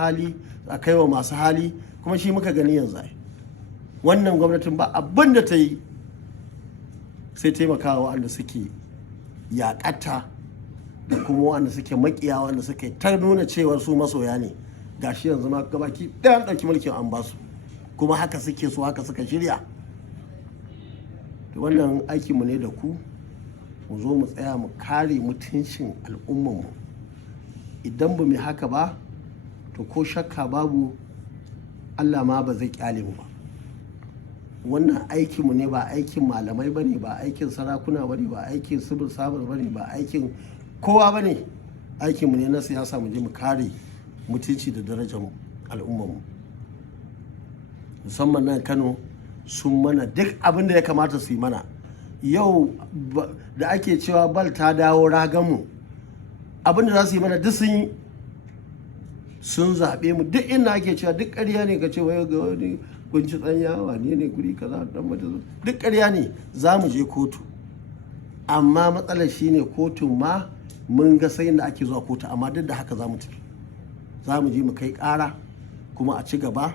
hali a kai wa masu hali, kuma shi muka gani yanzu. Wannan gwamnatin ba abin da ta yi sai taimakawa wanda suke yaƙata da kuma wanda suke makiya, wanda suke ta nuna cewar su masoya ne. Gashi yanzu ma gabaki ɗaya an ɗauki mulkin an basu, kuma haka suke so, haka suka shirya. Wannan aikinmu ne da ku, mu zo mu tsaya mu kare mutuncin al'ummanmu. Idan ba mu haka ba to ko shakka babu Allah ma ba zai kyale mu ba. Wannan aikinmu ne, ba aikin malamai ba ne, ba aikin sarakuna ba ne, ba aikin civil service ba ne, ba aikin kowa ba ne. Aikinmu ne na siyasa, mu je mu kare mutunci da darajar al'ummanmu. Musamman nan Kano sun mana duk abin da ya kamata su yi mana. Yau da ake cewa bal ta dawo raganmu, abin da za su yi mana duk sun yi. Sun zaɓe mu duk inda ake cewa duk ƙarya ne, ka ce wai ga wani kunci tsanya wane ne guri kaza dan mata, duk ƙarya ne. Za mu je kotu, amma matsalar shine kotun ma mun ga sai da ake zuwa kotu, amma duk da haka za mu tafi. Za mu je mu kai ƙara kuma a ci gaba,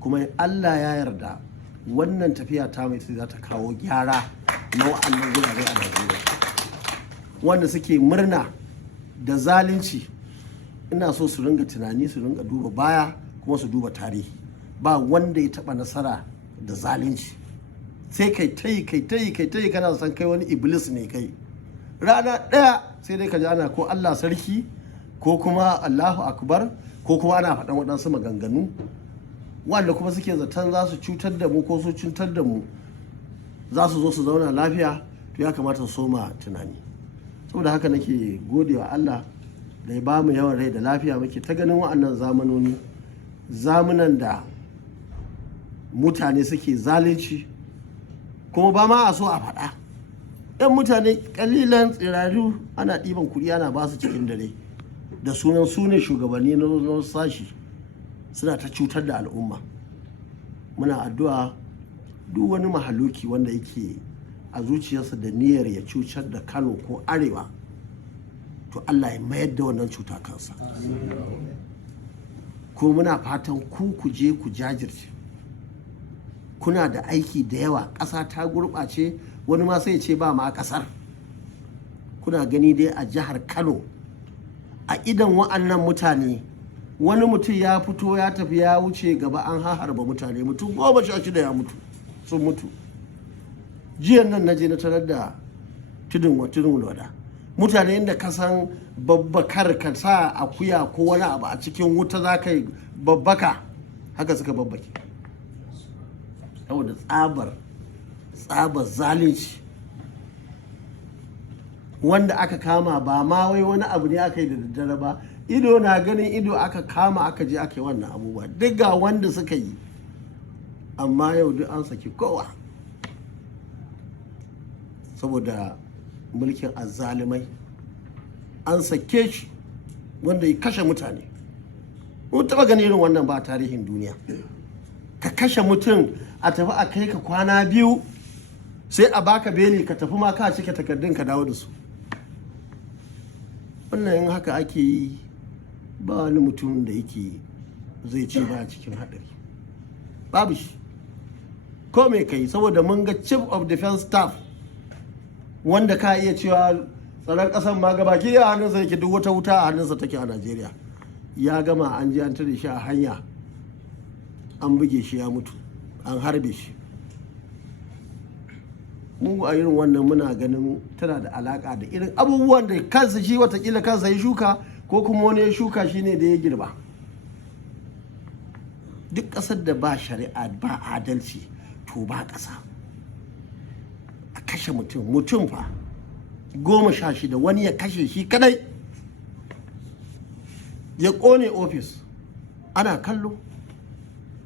kuma in Allah ya yarda wannan tafiya ta mai za ta kawo gyara na wa'annan gurare a Najeriya. Wanda suke murna da zalunci, ina so su ringa tunani, su ringa duba baya, kuma su duba tarihi. Ba wanda ya taba nasara da zalunci. Sai kai tayi kana san kai wani iblis ne kai. Rana ɗaya sai dai ka ji ana ko Allah sarki, ko kuma Allahu akbar, ko kuma ana faɗan waɗansu maganganu wanda kuma suke zaton za su cutar da mu ko su cutar da mu, za su zo su zauna lafiya. To ya kamata su soma tunani. Saboda haka nake godewa Allah da ya bamu yawan rai da lafiya, muke ta ganin wa'annan zamanoni, zamanan da mutane suke zalunci kuma ba ma a so a faɗa. Yan mutane kalilan tsiraru ana ɗiban kuɗi ana ba su cikin dare da sunan su ne shugabanni na sashi, suna ta cutar da al'umma. Muna addu'a duk wani mahaluki wanda yake a zuciyarsa da niyyar ya cutar da Kano ko Arewa, to Allah ya mayar da wannan cuta kansa. Ko muna fatan ku je ku jajirce. Kuna da aiki da yawa, ƙasa ta gurɓace, wani ma sai ce ba ma ƙasar. Kuna gani dai a jihar Kano, a idan wa'annan mutane, wani mutum ya fito ya tafi ya wuce gaba an harba mutane, mutum 16 ya mutu, sun mutu. Jiyan nan na je na tarar da tudun wada, mutane inda ka san babbakar ka sa akuya ko wani abu a cikin wuta za ka yi babbaka, haka suka babbake. Saboda tsabar zalunci. Wanda aka kama ba ma wai wani abu ne aka yi da daddare ba, ido na ganin ido aka kama, aka je aka yi wannan abubuwa. Duk ga wanda suka yi, amma yau duk an saki kowa saboda mulkin azzalumai. An sake shi wanda ya kashe mutane. Mun taɓa ganin irin wannan ba a tarihin duniya. Ka kashe mutum a tafi a kai ka kwana 2, sai a baka beli ka tafi ma ka cike takardun ka dawo da su. Wannan in haka ake yi, ba wani mutum da yake zai ce ba cikin haɗari. Babu shi. Ko me kai, saboda mun ga chief of defense staff wanda ka iya cewa tsaron ƙasar ma gabaki a hannunsa yake, duk wata wuta a hannunsa take a Najeriya. Ya gama an ji an tare shi a hanya, an buge shi ya mutu, an harbe shi. Mu a irin wannan muna ganin tana da alaka da irin abubuwan da kansa shi watakila kansa ya shuka, ko kuma wani ya shuka shi ne da ya girba. Duk ƙasar da ba shari'a ba adalci to ba ƙasa. A kashe mutum fa 16, wani ya kashe shi kadai, ya ƙone ofis, ana kallo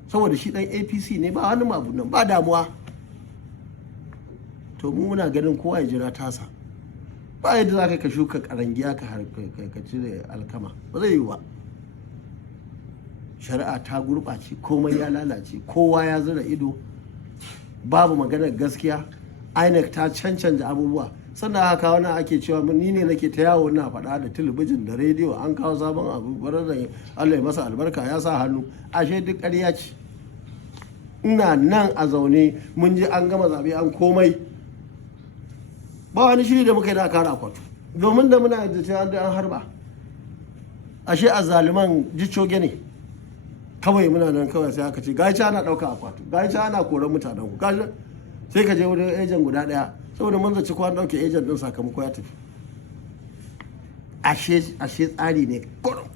saboda shi ɗan APC ne, ba wani mabu nan, ba damuwa. To mu muna ganin kowa ya jira tasa. Ba yadda za ka shuka karangiya ka cire alkama, ba zai yi ba. Shari'a ta gurɓace, komai ya lalace, kowa ya zura ido, babu maganar gaskiya. INEC ta cancanta abubuwa. sannan haka wani ake cewa ni ne nake ta yawo na faɗa da talabijin da rediyo an kawo sabon abu barar da Allah ya masa albarka ya sa hannu, ashe duk ƙarya ce. Ina nan a zaune mun ji an gama zaɓe an komai, ba wani shiri da muka yi da kara akwatu, domin da muna da ta an harba, ashe a zaliman jicoge ne kawai. Muna nan kawai sai aka ce gaci ana ɗauka akwatu, gaci ana koran mutanen ku, sai ka je wurin ejen guda ɗaya, saboda mun zaci ko an ɗauke ejen ɗin sakamako ya tafi. Ashe tsari ne kurum.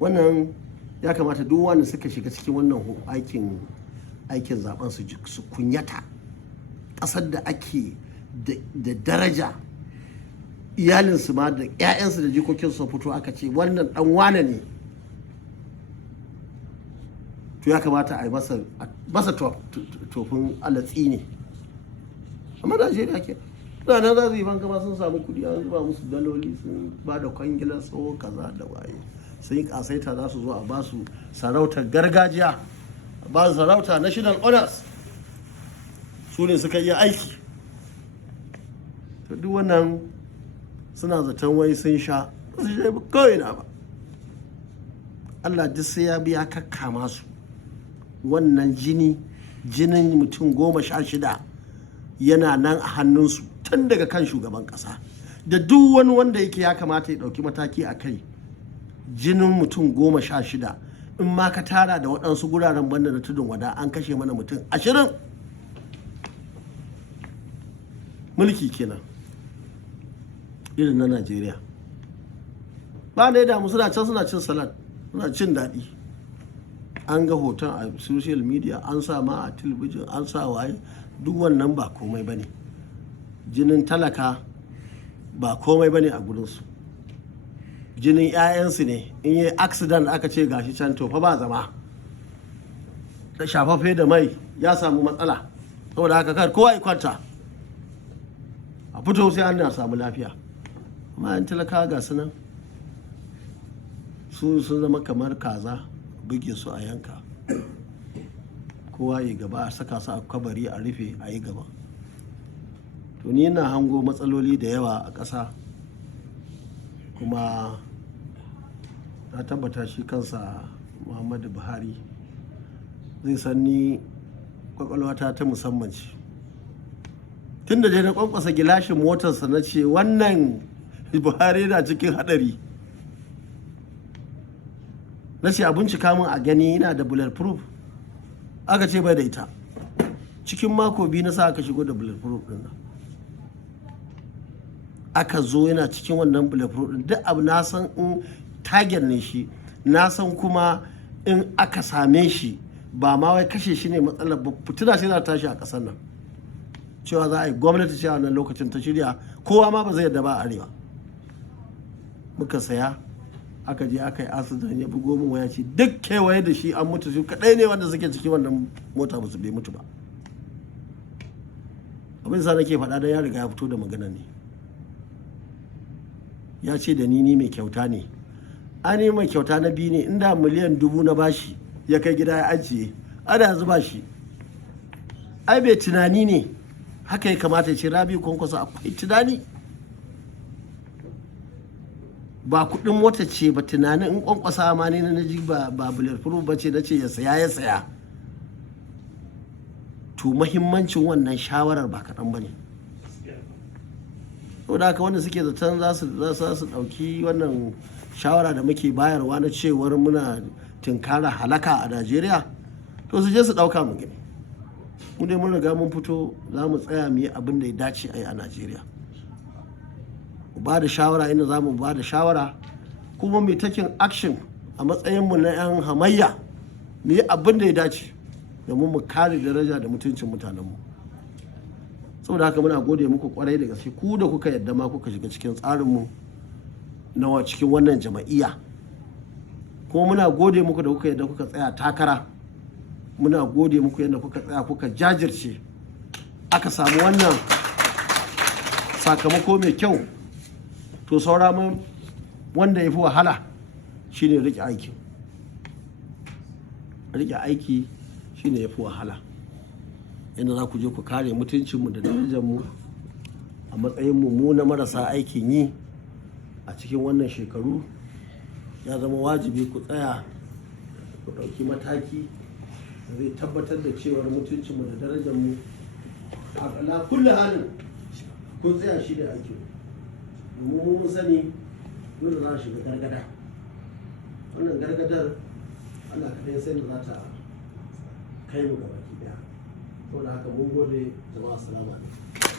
Wannan ya kamata duk wanda suka shiga cikin wannan aikin zaben su kunyata. Ƙasar da ake da daraja, iyalinsu ma da 'ya'yansu da jikokinsu sun fito aka ce wannan ɗan wane ne, to ya kamata a yi masa tofin alatsi ne. Amma Najeriya ke nan za su yi banka sun samu kuɗi an zuba musu daloli, sun ba da kwangilar tsawo kaza da waye, sun yi kasaita za su zo a ba su sarautar gargajiya, a ba su sarauta national honors, su ne suka yi aiki. To duk wannan suna zaton wai sun sha, su shi kawai na ba. Allah duk sai ya biya kakkama su. Wannan jinin mutum 16 yana nan a hannunsu, tun daga kan shugaban ƙasa da duk wani wanda yake ya kamata ya ɗauki mataki a kai. Jinin mutum 16, in ma ka tara da waɗansu guraren banda na tudun wada, an kashe mana mutum 20. Mulki kenan irin na Najeriya. Ba da ya damu, suna can suna cin salad, suna cin daɗi. An ga hoton a social media, an sa ma a talabijin, an sa waye, duk wannan ba komai bane. Jinin talaka ba komai bane a gurinsu. Jinin 'ya'yansu ne, in yi accident aka ce gashi can to fa ba zama, da shafaffe da mai ya samu matsala, saboda haka kar kowa ya kwanta a fito sai an na samu lafiya. Amma yan talaka ga su nan, sun zama kamar kaza, buge su a yanka, kowa yi gaba, a saka su a kabari a rufe a yi gaba. To ni na hango matsaloli da yawa a ƙasa, kuma na tabbata shi kansa Muhammadu Buhari zai san ni kwakwalwata ta musamman ce. Tun da dai na kwankwasa gilashin motarsa na ce wannan Buhari na cikin haɗari, na ce a bincika min a gani yana da bulletproof, aka ce bai da ita. Cikin mako 2 na sa aka shigo da bulletproof ɗin nan, aka zo yana cikin wannan bulletproof ɗin. Duk abu na san in target ne shi, na san kuma in aka same shi ba ma wai kashe shi ne matsalar ba, fitina sai za ta tashi a ƙasar nan. Cewa za a yi gwamnati cewa wannan lokacin ta shirya, kowa ma ba zai yarda ba a arewa. Muka saya, aka je aka yi asidan, ya bugo min waya ce duk kewaye da shi an mutu, su kaɗai ne wanda suke cikin wannan mota ba su bai mutu ba. Abin sa nake faɗa don ya riga ya fito da magana ne. Ya ce da ni mai kyauta ne. Ani mai kyauta na biyu ne, inda miliyan 1000 na bashi ya kai gida ya ajiye, ana yanzu ba shi. Ai bai tunani ne, haka ya kamata ya ce Rabi Kwankwaso akwai tunani. Ba kuɗin mota ce ba, tunanin in kwankwasa ma ne na ji ba bulletproof ba ce, na ce ya saya. To mahimmancin wannan shawarar ba kaɗan ba ne. Saboda haka wanda suke zaton za su ɗauki wannan shawara da muke bayarwa na cewar muna tinkara halaka a Najeriya, to su je su ɗauka mu gani. Mu dai mun riga mun fito, za mu tsaya mu yi abin da ya dace a yi a Najeriya. Mu ba da shawara inda za mu ba da shawara, kuma mu taking action a matsayinmu na 'yan hamayya, mu yi abin da ya dace domin mu kare daraja da mutuncin mutanenmu. Saboda haka muna gode muku kwarai da gaske, ku da kuka yadda ma kuka shiga cikin tsarinmu na cikin wannan jama'iyya. Kuma muna gode muku da kuka yadda kuka tsaya takara, muna gode muku yadda kuka tsaya kuka jajirce, aka samu wannan sakamako mai kyau. To saura mun wanda ya fi wahala shine rike aiki. Rike aiki shine ya fi wahala. inda za ku je ku kare mutuncinmu da darajarmu a matsayinmu mu na marasa aikin yi a cikin wannan shekaru. Ya zama wajibi ku tsaya ku ɗauki mataki da zai tabbatar da cewar mutuncinmu da darajarmu a kulle halin kun tsaya shi da aikin. Mun sani dole za a shiga gargada. Wannan gargadar Allah kaɗai sai da za ta kai mu gaba ki daya. Saboda haka mun gode, jama'a, assalamu alaikum.